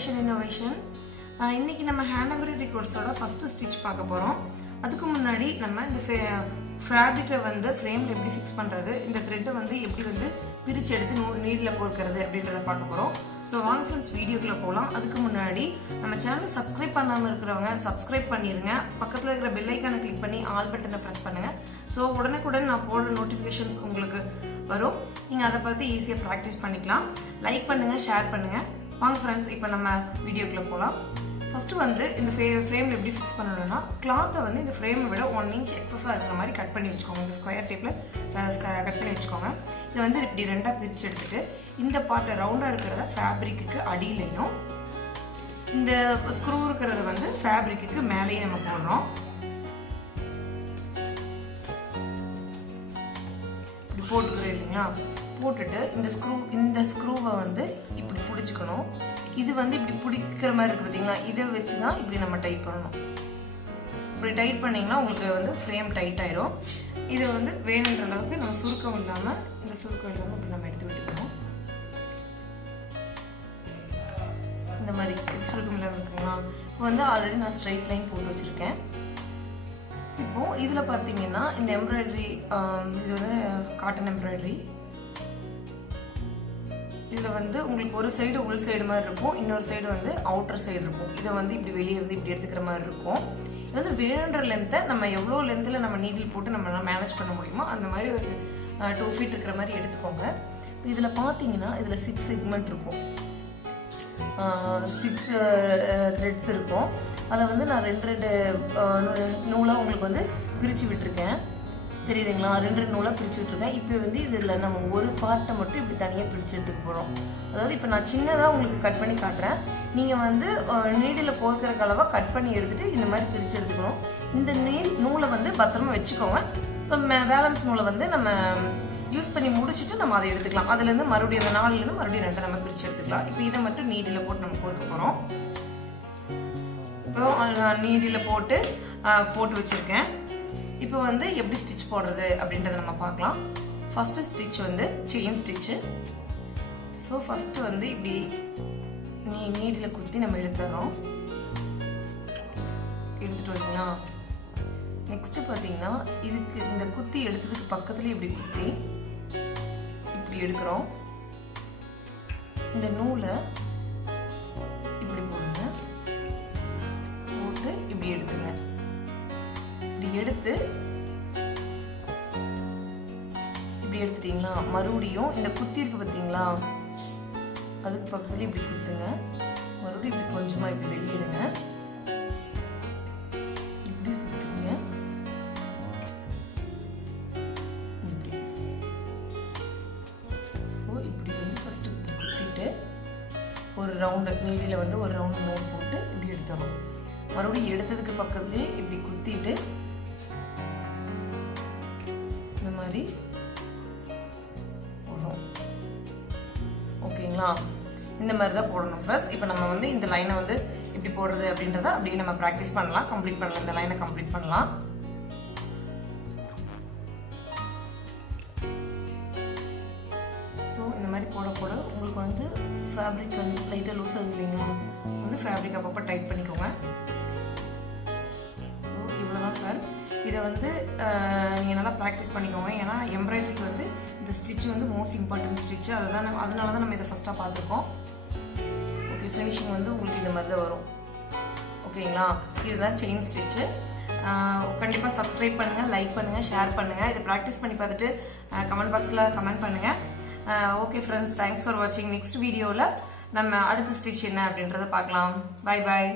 Fashion Innovation. இன்னைக்கு நம்ம hand embroidery course-ஓட first stitch பார்க்க போறோம். அதுக்கு முன்னாடி நம்ம இந்த fabric வந்து frameல எப்படி fix பண்றது, இந்த thread வந்து எப்படி வந்து பிரிச்சு எடுத்து நீடில கோர்க்கிறது அப்படின்றத பார்க்க போறோம். சோ வாங்க फ्रेंड्स வீடியோக்குள்ள போலாம். அதுக்கு முன்னாடி நம்ம சேனல் subscribe பண்ணாம இருக்கிறவங்க subscribe பண்ணிருங்க. பக்கத்துல இருக்கிற bell icon-ஐ கிளிக் பண்ணி all button-ஐ press பண்ணுங்க. சோ உடனுக்குடன் நான் போடுற notifications உங்களுக்கு வரும். நீங்க அத பார்த்து ஈஸியா பிராக்டீஸ் பண்ணிக்கலாம். லைக் பண்ணுங்க, ஷேர் பண்ணுங்க. வாங்க फ्रेंड्स இப்போ நம்ம வீடியோக்குள்ள போலாம். ஃபர்ஸ்ட் வந்து இந்த ஃப்ரேம்ல எப்படி ஃபிக்ஸ் பண்ணனும்னா கிளாத்தை வந்து இந்த ஃப்ரேமை விட 1 இன்ச் எக்ஸஸா இருக்கிற மாதிரி கட் பண்ணி வச்சுக்கோங்க. இந்த ஸ்கொயர் டேப்ல கட் பண்ணி வச்சுக்கோங்க. இதை வந்து இப்படி ரெண்டா பிரிச்சு எடுத்துட்டு இந்த பார்ட் ரவுண்டா இருக்கிறத ஃபேப்ரிக்கு அடியிலையும் இந்த ஸ்க்ரூ இருக்கிறத வந்து ஃபேப்ரிக்கு மேலேயும் நம்ம போடுறோம். இப்படி போட்டுக்கிறோம் இல்லைங்களா? போட்டுட்டு இந்த ஸ்க்ரூவை வந்து இப்படி பிடிச்சிக்கணும். இது வந்து இப்படி பிடிக்கிற மாதிரி இருக்கு பார்த்தீங்களா? இதை வச்சு தான் இப்படி நம்ம டைட் பண்ணணும். இப்படி டைட் பண்ணிங்கன்னா உங்களுக்கு வந்து ஃப்ரேம் டைட் ஆயிரும். இதை வந்து வேணுன்ற அளவுக்கு நம்ம சுருக்கம் இல்லாமல் இப்படி நம்ம எடுத்து விட்டுக்கணும். இந்த மாதிரி சுருக்கம் இல்லாமல் இருக்குங்களா? இப்போ வந்து ஆல்ரெடி நான் ஸ்ட்ரைட் லைன் போட்டு வச்சிருக்கேன். இப்போ இதில் பார்த்தீங்கன்னா இந்த எம்ப்ராய்டரி இது வந்து காட்டன் எம்ப்ராய்டரி. இதில் வந்து உங்களுக்கு ஒரு சைடு உள் சைடு மாதிரி இருக்கும், இன்னொரு சைடு வந்து அவுட்டர் சைடு இருக்கும். இதை வந்து இப்படி வெளியே இருந்து இப்படி எடுத்துக்கிற மாதிரி இருக்கும். இது வந்து வேணுன்ற லென்த்தை நம்ம எவ்வளோ லென்த்தில் நம்ம நீடில் போட்டு நம்ம மேனேஜ் பண்ண முடியுமோ அந்த மாதிரி ஒரு 2 ஃபீட் இருக்கிற மாதிரி எடுத்துக்கோங்க. இதில் பார்த்தீங்கன்னா இதில் 6 செக்மெண்ட் இருக்கும், 6 த்ரெட்ஸ் இருக்கும். அதை வந்து நான் 2 நூலாக உங்களுக்கு வந்து பிரித்து விட்டுருக்கேன். தெரியுதுங்களா? 2 நூலாக பிரித்து விட்டுருக்கேன். இப்போ வந்து இதில் நம்ம ஒரு பார்ட்டை மட்டும் இப்படி தனியாக பிரித்து எடுத்துக்க போகிறோம். அதாவது இப்போ நான் சின்னதாக உங்களுக்கு கட் பண்ணி காட்டுறேன். நீங்கள் வந்து நீடில் கோர்க்கிற அளவாக கட் பண்ணி எடுத்துகிட்டு இந்த மாதிரி பிரித்து எடுத்துக்கணும். இந்த நூலை வந்து பத்திரமா வச்சுக்கோங்க. ஸோ பேலன்ஸ் நூலை வந்து நம்ம யூஸ் பண்ணி முடிச்சுட்டு நம்ம அதை எடுத்துக்கலாம். அதுலேருந்து மறுபடியும் அந்த 4லேருந்து மறுபடியும் 2 நம்ம பிரித்து எடுத்துக்கலாம். இப்போ இதை மட்டும் நீடில் போட்டு நம்ம கோர்க்க போகிறோம். இப்போ நீடில் போட்டு வச்சுருக்கேன். இப்போ வந்து எப்படி ஸ்டிச் போடுறது அப்படின்றத நம்ம பார்க்கலாம். ஃபர்ஸ்ட் ஸ்டிச் வந்து செயின் ஸ்டிச்சு. ஸோ ஃபர்ஸ்ட் வந்து இப்படி நீடில் குத்தி நம்ம எடுத்துறோம். எடுத்துட்டு வரீங்களா? நெக்ஸ்ட் பார்த்தீங்கன்னா இதுக்கு இந்த குத்தி எடுத்ததுக்கு பக்கத்துல இப்படி குத்தி இப்படி எடுக்கிறோம். இந்த நூலை இப்படி போடுங்க, போட்டு இப்படி எடுத்துங்க. இப்படி எடுத்து இப்படி எடுத்துட்டீங்களா? மறுபடியும் இந்த குத்தி இருக்கு பார்த்தீங்களா? அதுக்கு பக்கத்துல இப்படி குத்துங்க. மறுபடியும் இப்படி கொஞ்சமா இப்படி வெளியிடுங்க. இப்படி சுத்துங்க. இப்படி இப்படி வந்து ஃபர்ஸ்ட் இப்படி குத்திட்டு ஒரு ரவுண்டு நீடில வந்து ஒரு ரவுண்டு நூல் போட்டு இப்படி எடுத்துறோம். மறுபடியும் எடுத்ததுக்கு பக்கத்துலேயே இப்படி குத்திட்டு இந்த மாதிரி போடுறோம். ஓகேங்களா? இந்த மாதிரி தான் போடணும் ஃப்ரெண்ட்ஸ். இப்போ நம்ம வந்து இந்த லைனை வந்து எப்படி போடுறது அப்படின்றத அப்படியே நம்ம ப்ராக்டிஸ் பண்ணலாம், கம்ப்ளீட் பண்ணலாம். இந்த லைனை கம்ப்ளீட் பண்ணலாம். ஸோ இந்த மாதிரி போட உங்களுக்கு வந்து ஃபேப்ரிக் வந்து லைட்டாக லூஸ் ஆகுது இல்லைங்களா? வந்து ஃபேப்ரிக் அப்பப்போ டைட் பண்ணிக்கோங்க. ஸோ இவ்வளோதான் ஃப்ரெண்ட்ஸ். இதை வந்து நீங்கள் நல்லா ப்ராக்டிஸ் பண்ணிக்கோங்க. ஏன்னா எம்ப்ராய்டரிக்கு வந்து இந்த ஸ்டிச் வந்து மோஸ்ட் இம்பார்ட்டன்ட் ஸ்டிச்சு. அதனால தான் நம்ம இதை ஃபஸ்ட்டாக பார்த்துருக்கோம். ஓகே, ஃபினிஷிங் வந்து உங்களுக்கு இந்த மாதிரி தான் வரும். ஓகேங்களா? இதுதான் செயின் ஸ்டிச்சு. கண்டிப்பாக சப்ஸ்கிரைப் பண்ணுங்கள், லைக் பண்ணுங்கள், ஷேர் பண்ணுங்கள். இதை ப்ராக்டிஸ் பண்ணி பார்த்துட்டு கமெண்ட் பாக்ஸில் கமெண்ட் பண்ணுங்கள். ஓகே ஃப்ரெண்ட்ஸ், தேங்க்ஸ் ஃபார் வாட்சிங். நெக்ஸ்ட் வீடியோவில் நம்ம அடுத்த ஸ்டிச் என்ன அப்படின்றத பார்க்கலாம். Bye bye.